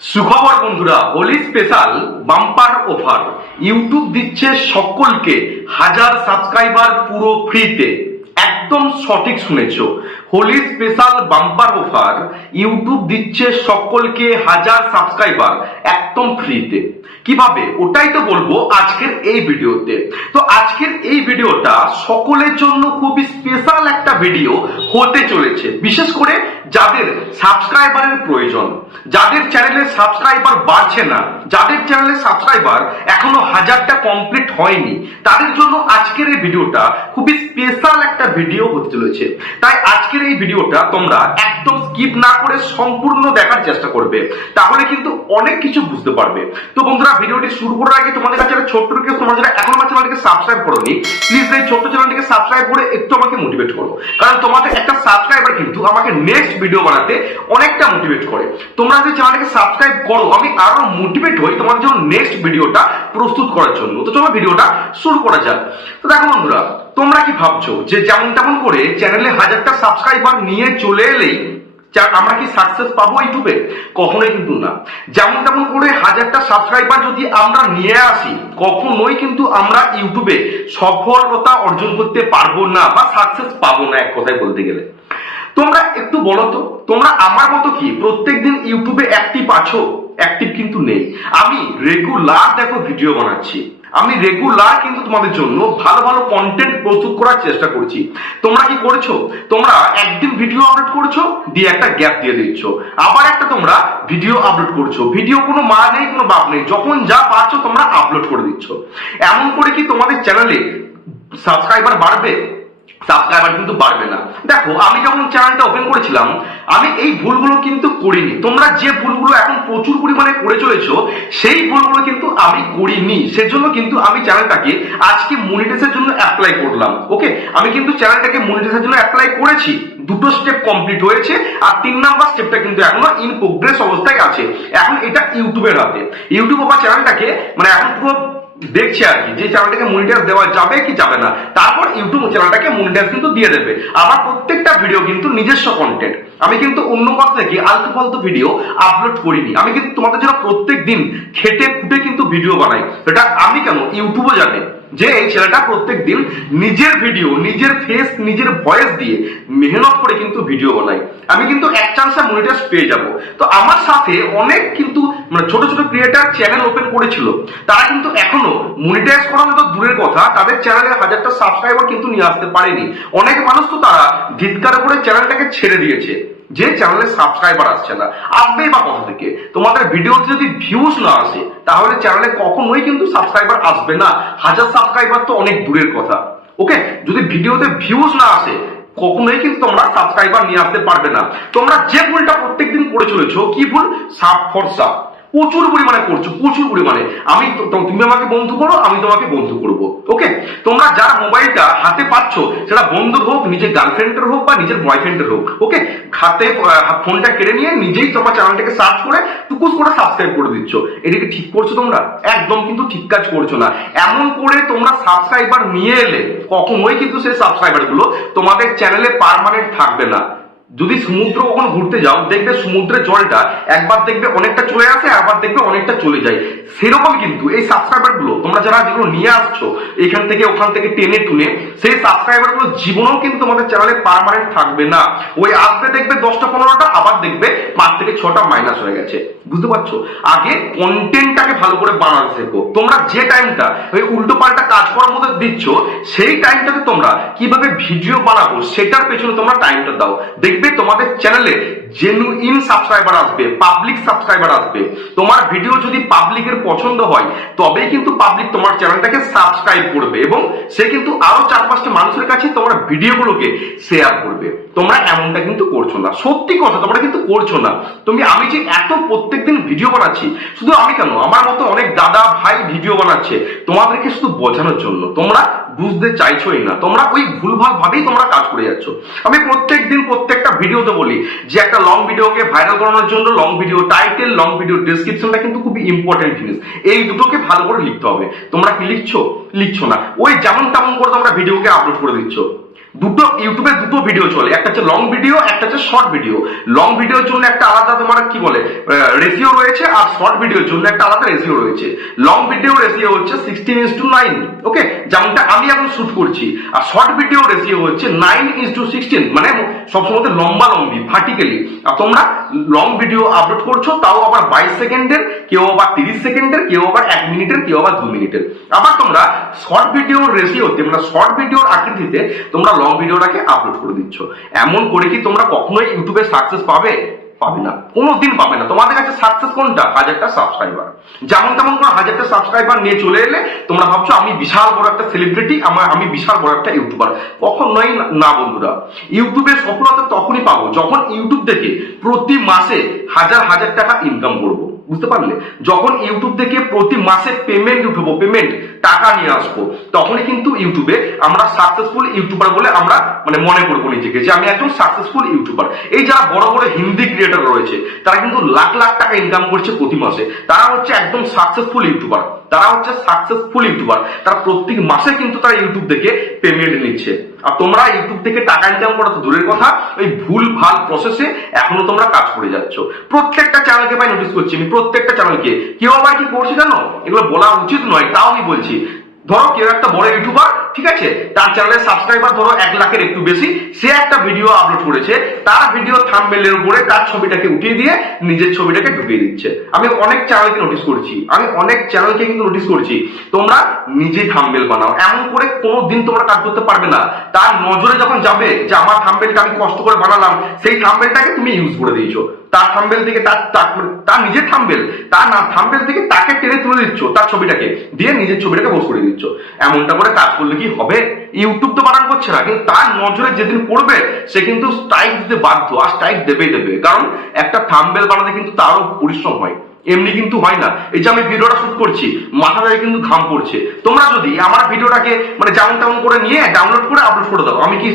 সুখবর বন্ধুরা, Holi special bumper offer YouTube দিচ্ছে সকলকে 1000 সাবস্ক্রাইবার পুরো ফ্রিতে। একদম সঠিক শুনেছো, Holi special bumper offer YouTube দিচ্ছে সকলকে 1000 সাবস্ক্রাইবার একদম ফ্রিতে। কিভাবে, ওটাই তো বলবো আজকের এই ভিডিওতে। তো আজকের এই ভিডিওটা সকলের জন্য খুবই স্পেশাল একটা ভিডিও হতে চলেছে, বিশেষ করে যাদের সাবস্ক্রাইবারের প্রয়োজন, যাদের চ্যানেলে সাবস্ক্রাইবার বাড়ছে না, যাদের চ্যানেলে সাবস্ক্রাইবার এখনো 1000টা কমপ্লিট হয়নি, তাদের জন্য আজকের এই ভিডিওটা খুবই স্পেশাল একটা ভিডিও হতে চলেছে। তাই আজকের এই ভিডিওটা তোমরা একদম স্কিপ না করে সম্পূর্ণ দেখার চেষ্টা করবে, তাহলে কিন্তু অনেক কিছু বুঝতে পারবে। তো বন্ধুরা, ভিডিওটি শুরু করার আগে তোমাদের কাছে একটা ছোট্ট রিকোয়েস্ট, তোমরা যারা এখন আমার চ্যানেলটিকে সাবস্ক্রাইব করোনি, প্লিজ এই ছোট্ট চ্যানেলটিকে সাবস্ক্রাইব করে একটু আমাকে মোটিভেট করো, কারণ তোমাদের একটা সাবস্ক্রাইবার কিন্তু আমাকে নেক্সট ভিডিও বানাতে অনেকটা মোটিভেট করে। তোমরা যদি চ্যানেলটিকে সাবস্ক্রাইব করো, আমি আরো মোটিভেট হই তোমাদের জন্য নেক্সট ভিডিওটা প্রস্তুত করার জন্য। তো চলো ভিডিওটা শুরু করা যাক। তো দেখো বন্ধুরা, তোমরা কি ভাবছো যে যেমন তেমন করে চ্যানেলে 1000টা সাবস্ক্রাইবার নিয়ে চলে এলেই আমরা কি সাকসেস পাবো ইউটিউবে? কখনোই কিন্তু না। যেমন তেমন করে 1000টা সাবস্ক্রাইবার যদি আমরা নিয়ে আসি, কখনোই কিন্তু আমরা ইউটিউবে সফলতা অর্জন করতে পারবো না বা সাকসেস পাবো না, এক কথায় বলতে গেলে। তোমরা একটু বলো তো, তোমরা আমার মতো কি প্রত্যেকদিন ইউটিউবে অ্যাক্টিভ আছো? অ্যাক্টিভ কিন্তু নেই। আমি রেগুলার দেখো ভিডিও বানাচ্ছি, আমি রেগুলার কিন্তু তোমাদের জন্য ভালো ভালো কন্টেন্ট প্রস্তুত করার চেষ্টা করছি। তোমরা কি করছো? তোমরা একদিন ভিডিও আপলোড করছো, দিয়ে একটা গ্যাপ দিয়ে দিচ্ছ, আবার একটা তোমরা ভিডিও আপলোড করছো, ভিডিও কোনো মা নেই, কোনো বাপ নেই, যখন যা পারছো তোমরা আপলোড করে দিচ্ছ। এমন করে কি তোমাদের চ্যানেলে সাবস্ক্রাইবার বাড়বে? সাবস্ক্রাইবার কিন্তু বাড়বে না। দেখো, আমি যখন চ্যানেলটা ওপেন করেছিলাম, আমি এই ভুলগুলো কিন্তু করিনি। তোমরা যে ভুলগুলো এখন প্রচুর পরিমাণে করে চলেছো, সেই ভুলগুলো কিন্তু আমি করিনি। সেজন্য কিন্তু আমি চ্যানেলটাকে আজকে মনিটাইজেশনের জন্য অ্যাপ্লাই করলাম। ওকে, আমি কিন্তু চ্যানেলটাকে মনিটাইজেশনের জন্য অ্যাপ্লাই করেছি, 2টো স্টেপ কমপ্লিট হয়েছে, আর 3 নাম্বার স্টেপটা কিন্তু এখনো ইন প্রোগ্রেস অবস্থায় আছে। এখন এটা ইউটিউবের হাতে। ইউটিউব আমার চ্যানেলটাকে মানে এখন পুরো দেখছি আর কি, যে চ্যানেলটাকে মনিটাইজ দেওয়া যাবে কি যাবে না। তারপর ইউটিউব চ্যানেলটাকে মনিটাইজ কিন্তু দিয়ে দেবে। আমার প্রত্যেকটা ভিডিও কিন্তু নিজস্ব কন্টেন্ট, আমি কিন্তু অন্য কথা থেকে আলতু ফালতু ভিডিও আপলোড করিনি। আমি কিন্তু তোমাদের জন্য প্রত্যেক দিন খেটে খুঁটে কিন্তু ভিডিও বানাই। এটা আমি কেন, ইউটিউবও জানে যে এই ছেলেটা প্রত্যেক দিন নিজের ভিডিও, নিজের ফেস, নিজের ভয়েস দিয়ে মেহনত করে কিন্তু ভিডিও বানাই। আমি কিন্তু এক চান্সে মনিটাইজ পেয়ে যাব। তো আমার সাথে অনেক কিন্তু মানে ছোট ছোট ক্রিয়েটার চ্যানেল ওপেন করেছিল, তারা কিন্তু এখনো মনিটাইজ করার মতো দূরের কথা, তাদের চ্যানেলে 1000টা সাবস্ক্রাইবার কিন্তু নিয়ে আসতে পারেনি। অনেক মানুষ তো তারা ধিক্কার করে চ্যানেলটাকে ছেড়ে দিয়েছে, যে চ্যানেলে সাবস্ক্রাইবার আসছে না। আসবেই বা কোথা থেকে? তোমাদের ভিডিওতে যদি ভিউজ না আসে, তাহলে চ্যানেলে কখনোই কিন্তু সাবস্ক্রাইবার আসবে না। 1000 সাবস্ক্রাইবার তো অনেক দূরের কথা। ওকে, যদি ভিডিওতে ভিউজ না আসে, কখনোই কিন্তু তোমরা সাবস্ক্রাইবার নিয়ে আসতে পারবে না। তোমরা যে ভুলটা প্রত্যেকদিন করে চলেছো, কি ভুল? সাব ফর সাব প্রচুর পরিমাণে করছো, প্রচুর পরিমাণে। তুমি আমাকে বন্ধু করো, আমি তোমাকে বন্ধু করব। ওকে, তোমরা যার মোবাইলটা হাতে পাচ্ছ, সেটা বন্ধুর হোক, নিজের গার্লফ্রেন্ডের হোক বা নিজের বয়ফ্রেন্ডের হোক, ওকে, হাতে ফোনটা কেড়ে নিয়ে নিজেই তোমার চ্যানেলটাকে সার্চ করে টুকুস করে সাবস্ক্রাইব করে দিচ্ছ। এটাকে ঠিক করছো তোমরা? একদম কিন্তু ঠিক কাজ করছো না। এমন করে তোমরা সাবস্ক্রাইবার নিয়ে এলে কখনোই কিন্তু সেই সাবস্ক্রাইবার গুলো তোমাদের চ্যানেলে পার্মানেন্ট থাকবে না। যদি সমুদ্র কখনো ঘুরতে যাও, দেখবে সমুদ্রের জলটা একবার দেখবে অনেকটা চলে আসে, আবার দেখবে অনেকটা চলে যায়। সেরকম কিন্তু এই সাবস্ক্রাইবার গুলো তোমরা যারা যেগুলো নিয়ে আসছো এখান থেকে ওখান থেকে টেনে টুনে, সেই সাবস্ক্রাইবার গুলো জীবনেও কিন্তু তোমাদের চ্যানেলে পার্মানেন্ট থাকবে না। ওই আসবে দেখবে 10টা 15টা, আবার দেখবে 5 থেকে 6টা মাইনাস হয়ে গেছে। বুঝতে পারছো? আগে কন্টেন্টটাকে ভালো করে বানাতে শেখো। তোমরা যে টাইমটা ওই উল্টো পাল্টা কাজ করার মধ্যে দিচ্ছ, সেই টাইমটাতে তোমরা কিভাবে ভিডিও বানাবো সেটার পেছনে তোমরা টাইমটা দাও। দেখবে তোমাদের চ্যানেলে জেনুইন সাবস্ক্রাইবার আসবে, পাবলিক সাবস্ক্রাইবার আসবে। তোমার ভিডিও যদি পাবলিকের পছন্দ হয়, তবেই কিন্তু পাবলিক তোমার চ্যানেলটাকে সাবস্ক্রাইব করবে, এবং সে কিন্তু আরো 4-5টা মানুষের কাছে তোমার ভিডিওগুলোকে শেয়ার করবে। তোমরা এমনটা কিন্তু করছো না, সত্যি কথা, তোমরা কিন্তু করছো না। আমি যে এত প্রত্যেকদিন ভিডিও বানাচ্ছি, শুধু আমি কেন, আমার মতো অনেক দাদা ভাই ভিডিও বানাচ্ছে তোমাদেরকে শুধু বোঝানোর জন্য। তোমরা বুঝতে চাইছোই না, তোমরা ওই ভুলভাল ভাবেই তোমরা কাজ করে যাচ্ছ। আমি প্রত্যেকদিন প্রত্যেকটা ভিডিওতে বলি যে একটা লং ভিডিওকে ভাইরাল করানোর জন্য long video title, long video ডেসক্রিপশনটা কিন্তু খুবই ইম্পর্টেন্ট জিনিস। এই দুটোকে ভালো করে লিখতে হবে। তোমরা কি লিখছো? লিখছো না। ওই যেমন তেমন করে তোমরা ভিডিওকে আপলোড করে দিচ্ছ। দুটো ইউটিউবে দুটো ভিডিও চলে, একটা হচ্ছে লং ভিডিও, একটা হচ্ছে শর্ট ভিডিও। লং ভিডিওর জন্য একটা আলাদা তোমার কি বলে রেশিও রয়েছে, আর শর্ট ভিডিওর জন্য একটা আলাদা রেশিও রয়েছে। লং ভিডিও রেশিও হচ্ছে 16:9, ওকে, যেমনটা আমি এখন শুট করছি। আর শর্ট ভিডিও রেশিও হচ্ছে 9:16, মানে সবসময় লম্বা লম্বি ভার্টিক্যালি। আর তোমরা লং ভিডিও আপলোড করছো, তাও আবার 22 সেকেন্ডের, কেউ আবার 30 সেকেন্ডের, কেউ আবার 1 মিনিটের, কেউ আবার 2 মিনিটের। আবার তোমরা শর্ট ভিডিওর রেশিওতে, মানে শর্ট ভিডিওর আকৃতিতে তোমরা লং ভিডিওটাকে আপলোড করে দিচ্ছ। এমন করে কি তোমরা কখনোই ইউটিউবে সাকসেস পাবে? পাবে না, কোনোদিন পাবে না। তোমাদের কাছে সাকসেস কোনটা? 1000টা সাবস্ক্রাইবার। যেমন তেমন করে 1000টা সাবস্ক্রাইবার নিয়ে চলে এলে তোমরা ভাবছো আমি বিশাল বড় একটা সেলিব্রিটি, আমি বিশাল বড় একটা ইউটিউবার। কখনোই না বন্ধুরা। ইউটিউবে সফলতা তখনই পাবো যখন ইউটিউব থেকে প্রতি মাসে হাজার হাজার টাকা ইনকাম করবো, বুঝতে পারলে? যখন ইউটিউব থেকে প্রতি মাসে পেমেন্ট উঠবো, পেমেন্ট টাকা নিয়ে আসবো, তখনই কিন্তু ইউটিউবে আমরা সাকসেসফুল ইউটিউবার বলে আমরা মানে মনে করবো নিজেকে যে আমি একজন সাকসেসফুল ইউটিউবার। এই যারা বড় বড় হিন্দি ক্রিয়েটর রয়েছে তারা কিন্তু লাখ লাখ টাকা ইনকাম করছে প্রতি মাসে, তারা হচ্ছে একদম সাকসেসফুল ইউটিউবার, তারা হচ্ছে সাকসেসফুল ইউটিউবার। তারা প্রত্যেক মাসে কিন্তু তারা ইউটিউব থেকে পেমেন্ট নিচ্ছে। আর তোমরা ইউটিউব থেকে টাকা ইনকাম করা তো দূরের কথা, ওই ভুল ভাল প্রসেসে এখনো তোমরা কাজ করে যাচ্ছ। প্রত্যেকটা চ্যানেলকে ভাই নোটিস করছি আমি, প্রত্যেকটা চ্যানেলকে। কেউ আবার কি করছে জানো, এগুলো বলা উচিত নয়, তাও আমি বলছি। ধরো কেউ একটা বড় ইউটিউবার, ঠিক আছে, তার চ্যানেলের সাবস্ক্রাইবার ধরো 1 লাখের একটু বেশি, সে একটা ভিডিও আপলোড করেছে, তার ভিডিও থাম্বনেলের উপরে তার ছবিটাকে উঠিয়ে দিয়ে নিজের ছবিটাকে ঢুকিয়ে দিচ্ছে। আমি অনেক চ্যানেলকে নোটিস করছি, কিন্তু নোটিস করছি। তোমরা নিজে থাম্বনেল বানাও, এমন করে কোনোদিন তোমরা কাজ করতে পারবে না। তার নজরে যখন যাবে যে আমার থাম্বনেলটা আমি কষ্ট করে বানালাম, সেই থাম্বনেলটাকে তুমি ইউজ করে দিয়েছো। তার থাম্বনেল থেকে তার নিজের থাম্বনেল, তার থাম্বনেল থেকে তাকে টেনে তুলে দিচ্ছ, তার ছবিটাকে দিয়ে নিজের ছবিটাকে পোস্ট করে দিচ্ছ। এমনটা করে কাজ করলে কি হবে? ইউটিউব তো বানান করছে না, কিন্তু তার নজরে যেদিন পড়বে সে কিন্তু স্ট্রাইক দিতে বাধ্য, আর স্ট্রাইক দেবে। কারণ একটা থাম্বনেল বানাতে কিন্তু তারও পরিশ্রম হয়, এমনি কিন্তু হয় না। এই যে আমি ভিডিওটা শুট করছি, মাথা থেকে কিন্তু ঘাম পড়ছে। তোমরা যদি আমার ভিডিওটাকে মানে যেমন তেমন করে নিয়ে ডাউনলোড করে আপলোড করে দাও, আমি কি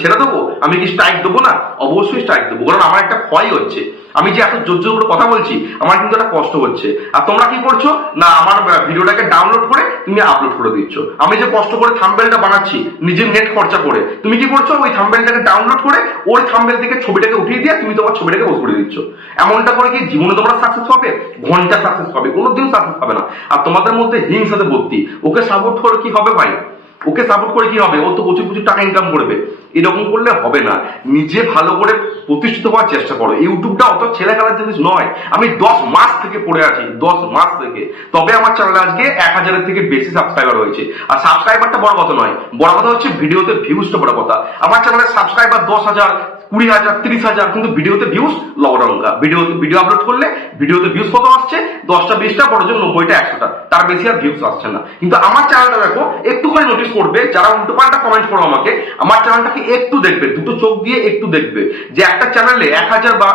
ছেড়ে দেবো? আমি কি স্ট্রাইক দেবো না? অবশ্যই স্ট্রাইক দেবো, কারণ আমার একটা ক্ষয় হচ্ছে। আমি যে এত জোর জোর করে কথা বলছি, আমার কিন্তু একটা কষ্ট হচ্ছে। আর তোমরা কি করছো না, আমার ভিডিওটাকে ডাউনলোড করে তুমি আপলোড করে দিচ্ছ। আমি যে কষ্ট করে থাম্বনেলটা বানাচ্ছি নিজের নেট খরচা করে, তুমি কি করছো ওই থাম্বনেলটাকে ডাউনলোড করে ওই থাম্বনেল থেকে ছবিটাকে উঠিয়ে দিয়ে তুমি তোমার ছবিটাকে পোস্ট করে দিচ্ছ। এমনটা করে কি জীবনে তোমরা সাকসেস পাবে? ঘন্টা সাকসেস পাবে, কোনোদিন সাকসেস পাবে না। আর তোমাদের মধ্যে হিংসাতে ভর্তি। ওকে সাপোর্ট করে কি হবে ভাই? ওকে সাপোর্ট করে কি হবে? ও তো প্রচুর প্রচুর টাকা ইনকাম করবে। এরকম করলে হবে না। নিজে ভালো করে প্রতিষ্ঠিত হওয়ার চেষ্টা করো। ইউটিউবটা অত ছেলে খেলার জিনিস নয়। আমি 10 মাস থেকে পড়ে আছি, 10 মাস থেকে, তবে আমার চ্যানেলে আজকে 1000-এর থেকে বেশি সাবস্ক্রাইবার হয়েছে। আর সাবস্ক্রাইবারটা বড় কথা নয়, বড় কথা হচ্ছে ভিডিওতে ভিউজটা বড় কথা। আমার চ্যানেলে সাবস্ক্রাইবার 10,000, 20,000, 30,000, কিন্তু ভিডিওতে ভিউজ লবডঙ্কা। ভিডিও আপলোড করলে ভিডিওতে ভিউজ কত আসছে? 10টা 20টা, বড়জন 90টা 100টা, তার বেশি আর ভিউজ আসছে না। কিন্তু আমার চ্যানেলটা দেখো, একটুখানি নোটিস করবে, যারা উল্টো পাল্টা কমেন্ট করো আমাকে, আমার চ্যানেলটাকে একটু দেখবে, দুটো চোখ দিয়ে একটু দেখবে যে একটা চ্যানেলে 1000 বা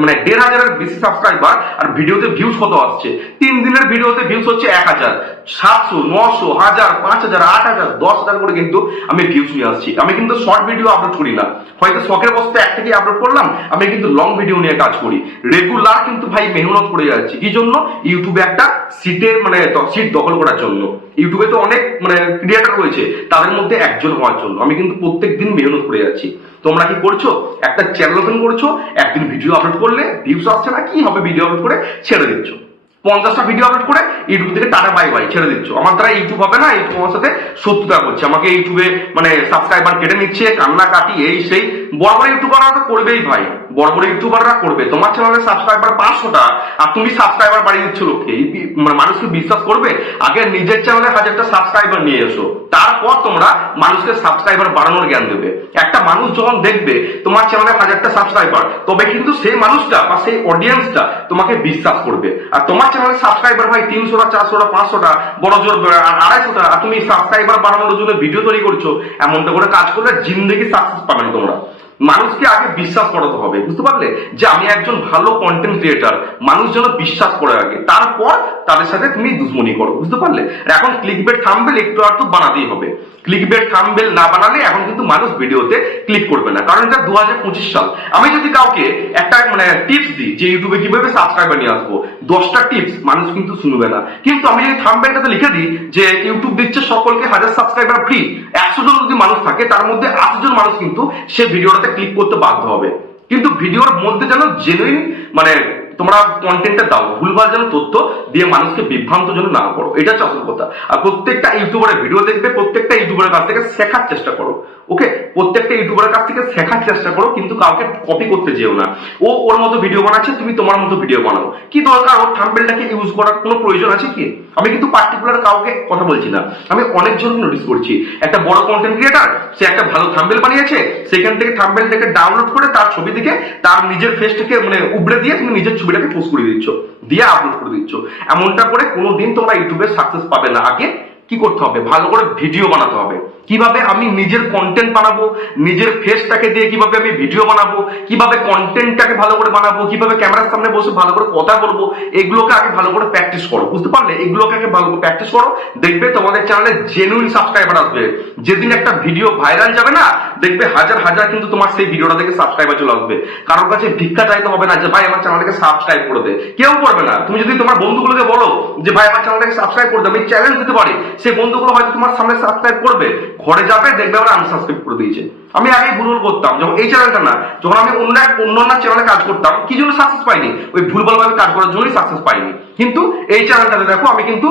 মানে 1500-এর বেশি সাবস্ক্রাইবার আর ভিডিওতে ভিউজ কত আসছে। 3 দিনের ভিডিওতে ভিউজ হচ্ছে 1000, 700, 900, 1000, 5000, 8000, 10,000 করে কিন্তু আমি ভিউজ নিয়ে আসছি। আমি কিন্তু শর্ট ভিডিও আপলোড করি না, হয়তো শখের বস্তে এক থেকে আপলোড করলাম। আমি কিন্তু লং ভিডিও নিয়ে কাজ করি রেগুলার, কিন্তু ভাই মেহনত করে যাচ্ছি। কি জন্য? ইউটিউবে একটা সিটের মানে সিট দখল করার জন্য। ইউটিউবে তো অনেক মানে ক্রিয়েটর রয়েছে, তাদের মধ্যে একজন হওয়ার জন্য আমি কিন্তু প্রত্যেকদিন মেহনত করে যাচ্ছি। তোমরা কি করছো? একটা চ্যানেল ওপেন করছো, একদিন ভিডিও আপলোড করলে ভিউজ আসছে না, কি হবে? ভিডিও আপলোড করে ছেড়ে দিচ্ছ। 50টা ভিডিও আপলোড করে ইউটিউব থেকে টাটা বাই বাই ছেড়ে দিচ্ছ। আমার দ্বারা ইউটিউব হবে না, ইউটিউব আমার সাথে শত্রুতা করছে, আমাকে ইউটিউবে মানে সাবস্ক্রাইবার কেটে নিচ্ছে, কান্না কাটি এই সেই। বড় বড় ইউটিউবাররা তো করবেই ভাই, বড় বড় ইউটিউবাররা করবে। তোমার চ্যানেলে সাবস্ক্রাইবার 500টা আর তুমি সাবস্ক্রাইবার বাড়িয়ে দিচ্ছ লোককে, মানে মানুষকে বিশ্বাস করবে? আগে নিজের চ্যানেলে 1000টা সাবস্ক্রাইবার নিয়ে এসো, তারপর তোমরা মানুষকে সাবস্ক্রাইবার বাড়ানোর জ্ঞান দেবে। একটা মানুষ যখন দেখবে তোমার চ্যানেলে 1000টা সাবস্ক্রাইবার, তবে কিন্তু সেই মানুষটা বা সেই অডিয়েন্সটা তোমাকে বিশ্বাস করবে। আর তোমার চ্যানেলে সাবস্ক্রাইবার ভাই 300টা, 400টা, 500টা, বড় জোর 250টা, আর তুমি সাবস্ক্রাইবার বাড়ানোর জন্য ভিডিও তৈরি করছো। এমনটা করে কাজ করলে জিন্দেগি সাকসেস পাবে না তোমরা। মানুষকে আগে বিশ্বাস করাতে হবে, বুঝতে পারলে, যে আমি একজন ভালো কন্টেন্ট ক্রিয়েটার, মানুষ যেন বিশ্বাস করে আগে, তারপর তাদের সাথে তুমি দুশ্মনী করো, বুঝতে পারলে। এখন ক্লিকবেট থাম্বনেল একটু আধটু বানাতেই হবে। ক্লিকবেট থাম্বনেল না বানালে এখন কিন্তু মানুষ ভিডিওতে ক্লিক করবে না, কারণ এটা 2025 সাল। আমি যদি কাউকে একটা টিপস দিই যে ইউটিউবে কিভাবে সাবস্ক্রাইবার নিয়ে আসবো, 10টা টিপস, মানুষ কিন্তু শুনবে না। কিন্তু আমি যদি থাম্বনেলটাতে লিখে দিই যে ইউটিউব দিচ্ছে সকলকে 1000 সাবস্ক্রাইবার ফ্রি, 100 জন যদি মানুষ থাকে তার মধ্যে 80 জন মানুষ কিন্তু সে ভিডিওটাতে ক্লিক করতে বাধ্য হবে। কিন্তু ভিডিওর মধ্যে যেন জেনুইন তোমরা কন্টেন্টটা দাও, ভুলভাল যেন তথ্য দিয়ে মানুষকে বিভ্রান্ত যেন না করো, এটা হচ্ছে আসল কথা। আর প্রত্যেকটা ইউটিউবারের ভিডিও দেখবে, প্রত্যেকটা ইউটিউবারের কাছ থেকে শেখার চেষ্টা করো, ওকে? প্রত্যেকটা ইউটিউবারের কাছ থেকে শেখার চেষ্টা করো, কিন্তু কাউকে কপি করতে যেও না। ও ওর মতো ভিডিও বানাচ্ছে, তুমি তোমার মতো ভিডিও বানাও, কি দরকার ওর থাম্বনেলটাকে ইউজ করার কোনো প্রয়োজন আছে কি? আমি কিন্তু পার্টিকুলার কাউকে কথা বলছি না, আমি অনেকজনকে নোটিস করছি, একটা বড় কন্টেন্ট ক্রিয়েটার, সে একটা ভালো থাম্বনেল বানিয়েছে, সেখান থেকে থাম্বনেলটাকে ডাউনলোড করে তার ছবি থেকে তার নিজের ফেসটাকে উবড়ে দিয়ে তুমি নিজের ছবিটাকে পোস্ট করে দিচ্ছ, দিয়ে আপলোড করে দিচ্ছ। এমনটা করে কোনোদিন তোমরা ইউটিউবে সাকসেস পাবে না। আগে কি করতে হবে? ভালো করে ভিডিও বানাতে হবে। কিভাবে আমি নিজের কন্টেন্ট বানাবো, নিজের ফেসটাকে দিয়ে কিভাবে আমি ভিডিও বানাবো, কিভাবে কন্টেন্টটাকে ভালো করে বানাবো, কিভাবে ক্যামেরার সামনে বসে ভালো করে কথা বলবো, এগুলোকে আগে ভালো করে প্র্যাকটিস করো, বুঝতে পারলে? এগুলোকে আগে ভালো করে প্র্যাকটিস করো, দেখবে তোমাদের চ্যানেলে জেনুইন সাবস্ক্রাইবার আসবে। যেদিন একটা ভিডিও ভাইরাল যাবে না, দেখবে হাজার হাজার কিন্তু তোমার সেই ভিডিওটা থেকে সাবস্ক্রাইবার চলে আসবে। কারোর কাছে ভিক্ষা চাইতে হবে না যে ভাই আমার চ্যানেলটাকে সাবস্ক্রাইব করে দে, কেউ করবে না। তুমি যদি তোমার বন্ধুগুলোকে বলো যে ভাই আমার চ্যানেলটাকে সাবস্ক্রাইব করে দে, আমি চ্যালেঞ্জ দিতে পারি, সেই বন্ধুগুলো হয়তো তোমার সামনে সাবস্ক্রাইব করবে, ঘরে যাবে, দেখবে আমরা আনসাবস্ক্রাইব করে দিয়েছে। আমি আগে ভুল করতাম, যখন এই চ্যানেলটা না, যখন আমি অন্য চ্যানেলে কাজ করতাম, কি জন্য সাকসেস পাইনি? ওই ভুলভাল ভাবে কাজ করার জন্যই সাকসেস পাইনি। কিন্তু এই চ্যানেলটাতে দেখো আমি কিন্তু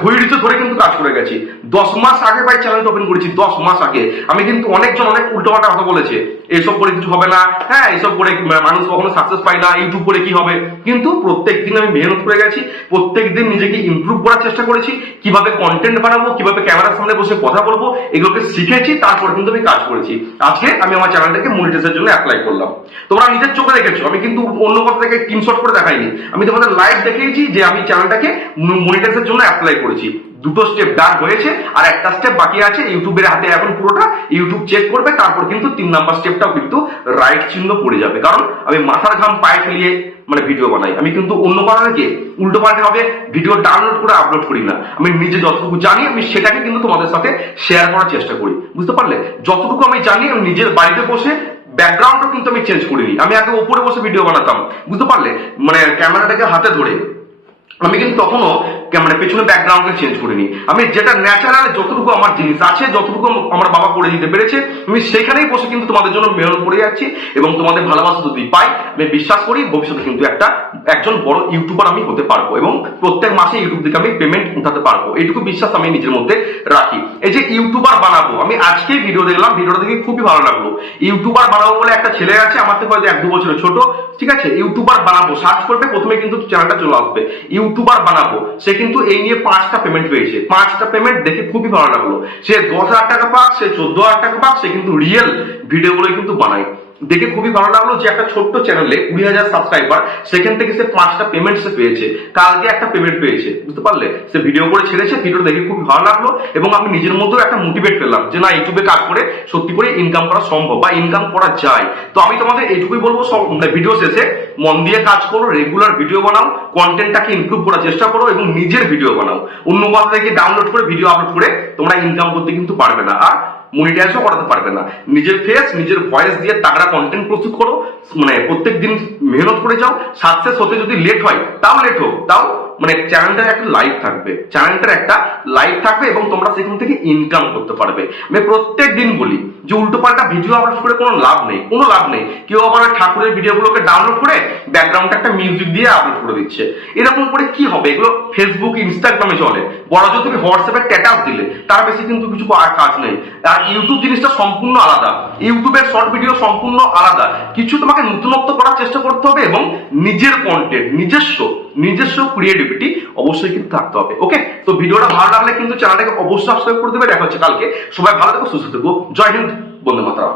ধৈর্য ধরে কিন্তু কাজ করে গেছি। 10 মাস আগে ভাই চ্যানেলটা ওপেন করেছি, 10 মাস আগে। আমি কিন্তু অনেকজন অনেক উল্টোপাল্টা কথা বলেছে, এইসব করে কিছু হবে না, হ্যাঁ এইসব করে মানুষ কখনো সাকসেস পায় না, ইউটিউব করে কি হবে। কিন্তু প্রত্যেকদিন আমি মেহনত করে গেছি, প্রত্যেকদিন নিজেকে ইমপ্রুভ করার চেষ্টা করেছি, কিভাবে কন্টেন্ট বানাবো, কিভাবে ক্যামেরার সামনে বসে কথা বলবো, এগুলোকে শিখেছি, তারপর কিন্তু আমি কাজ করেছি। আজকে আমি আমার চ্যানেলটাকে মনিটাইজের জন্য অ্যাপ্লাই করলাম। তোমরা নিজের চোখে দেখেছো, আমি কিন্তু অন্য কথা থেকে স্ক্রিনশট করে দেখাইনি, আমি তোমাদের লাইভ দেখিয়েছি যে আমি চ্যানেলটাকে মনিটাইজের জন্য অ্যাপ্লাই করেছি। 2টো স্টেপ ডান হয়েছে, আর একটা স্টেপ বাকি আছে। ইউটিউবের হাতে এখন পুরোটা, ইউটিউব চেক করবে, তারপর কিন্তু 3 নাম্বার স্টেপটাও কিন্তু রাইট চিহ্ন পড়ে যাবে। কারণ আমি মাথার ঘাম পায়ে ফেলিয়ে ভিডিও বানাই, আমি কিন্তু অন্য কথা থেকে উল্টো পাল্টে হবে ভিডিও ডাউনলোড করে আপলোড করি না। আমি নিজে যতটুকু জানি আমি সেটাকে কিন্তু তোমাদের সাথে শেয়ার করার চেষ্টা করি, বুঝতে পারলে? যতটুকু আমি জানি আমি নিজের বাড়িতে বসে ব্যাকগ্রাউন্ডও কিন্তু আমি চেঞ্জ করিনি। আমি আগে উপরে বসে ভিডিও বানাতাম, বুঝতে পারলে, ক্যামেরাটাকে হাতে ধরে। আমি কিন্তু তখনও পেছনে ব্যাকগ্রাউন্ডকে চেঞ্জ করিনি। আমি যেটা ন্যাচারাল, যতটুকু আমার জিনিস আছে, যতটুকু আমার বাবা করে দিতে পেরেছে, আমি সেখানেই বসে কিন্তু তোমাদের জন্য মেহনত করে যাচ্ছি। এবং তোমাদের ভালোবাসা যদি পাই, আমি বিশ্বাস করি ভবিষ্যতে কিন্তু একজন বড় ইউটিউবার আমি হতে পারবো, এবং প্রত্যেক মাসে ইউটিউব থেকে আমি পেমেন্ট উঠাতে পারবো, এইটুকু বিশ্বাস আমি নিজের মধ্যে রাখি। এই যে ইউটিউবার বানাবো, আমি আজকে ভিডিও দেখলাম, ভিডিওটা দেখে খুবই ভালো লাগলো। ইউটিউবার বানাবো বলে একটা ছেলে আছে, আমার থেকে হয়তো 1-2 বছরের ছোট, ঠিক আছে? ইউটিউবার বানাবো সার্চ করবে, প্রথমে কিন্তু চ্যানেলটা চলে আসবে, ইউটিউবার বানাবো। সে কিন্তু এই নিয়ে 5টা পেমেন্ট পেয়েছে, 5টা পেমেন্ট দেখে খুবই ভালো লাগলো। সে 10,000 টাকা পাক, সে 14,000 টাকা পাক, সে কিন্তু রিয়েল ভিডিওগুলো কিন্তু বানায়, দেখে খুবই ভালো লাগলো যে একটা ছোট্ট চ্যানেলে 20,000 সাবস্ক্রাইবার, সেখান থেকে সে 5টা পেমেন্ট সে পেয়েছে। কালকে একটা পেমেন্ট পেয়েছে, বুঝতে পারলে? সে ভিডিও করে ছেড়েছে, ভিডিও দেখে খুবই ভালো লাগলো, এবং আমি নিজের মধ্যেও একটা মোটিভেট পেলাম যে না, ইউটিউবে কাজ করে সত্যি করে ইনকাম করা সম্ভব বা ইনকাম করা যায়। তো আমি তোমাদের এইটুকুই বলবো, ভিডিও শেষে মন দিয়ে কাজ করো, রেগুলার ভিডিও বানাও, কন্টেন্টটাকে ইমপ্রুভ করার চেষ্টা করো, এবং নিজের ভিডিও বানাও। অন্য কথা থেকে ডাউনলোড করে ভিডিও আপলোড করে তোমরা ইনকাম করতে কিন্তু পারবে না, আর মনিটাইজও করাতে পারবে না। নিজের ফেস, নিজের ভয়েস দিয়ে তাগড়া কন্টেন্ট প্রস্তুত করো, প্রত্যেক দিন মেহনত করে যাও। সাকসেস হতে যদি লেট হয়, তাও লেট হোক, তাও চ্যানেলটার একটা লাইভ থাকবে, চ্যানেলটার একটা লাইভ থাকবে, এবং তোমরা সেখান থেকে ইনকাম করতে পারবে। আমি প্রত্যেক দিন বলি যে উল্টোপাল্টা ভিডিও আপলোড করে কোনো লাভ নেই, কোনো লাভ নেই। কেউ আবার ঠাকুরের ভিডিওগুলোকে ডাউনলোড করে ব্যাকগ্রাউন্ডে একটা মিউজিক দিয়ে আপলোড করে দিচ্ছে, এরকম করে কি হবে? এগুলো ফেসবুক, ইনস্টাগ্রামে চলে, বড় যদি তুমি হোয়াটসঅ্যাপে স্ট্যাটাস দিলে, তার বেশি কিন্তু কিছু কাজ নেই। আর ইউটিউব জিনিসটা সম্পূর্ণ আলাদা, ইউটিউবের শর্ট ভিডিও সম্পূর্ণ আলাদা। কিছু তোমাকে নতুনত্ব করার চেষ্টা করতে হবে, এবং নিজের কন্টেন্ট, নিজস্ব ক্রিয়েটিভিটি অবশ্যই কিন্তু থাকতে হবে। ওকে, তো ভিডিওটা ভালো লাগলে কিন্তু চ্যানেলটাকে অবশ্যই সাবস্ক্রাইব করে দেবে। দেখা হচ্ছে কালকে। সবাই ভালো থেকো, সুস্থ থেকো। জয় হিন্দ, বন্দে মাতরম।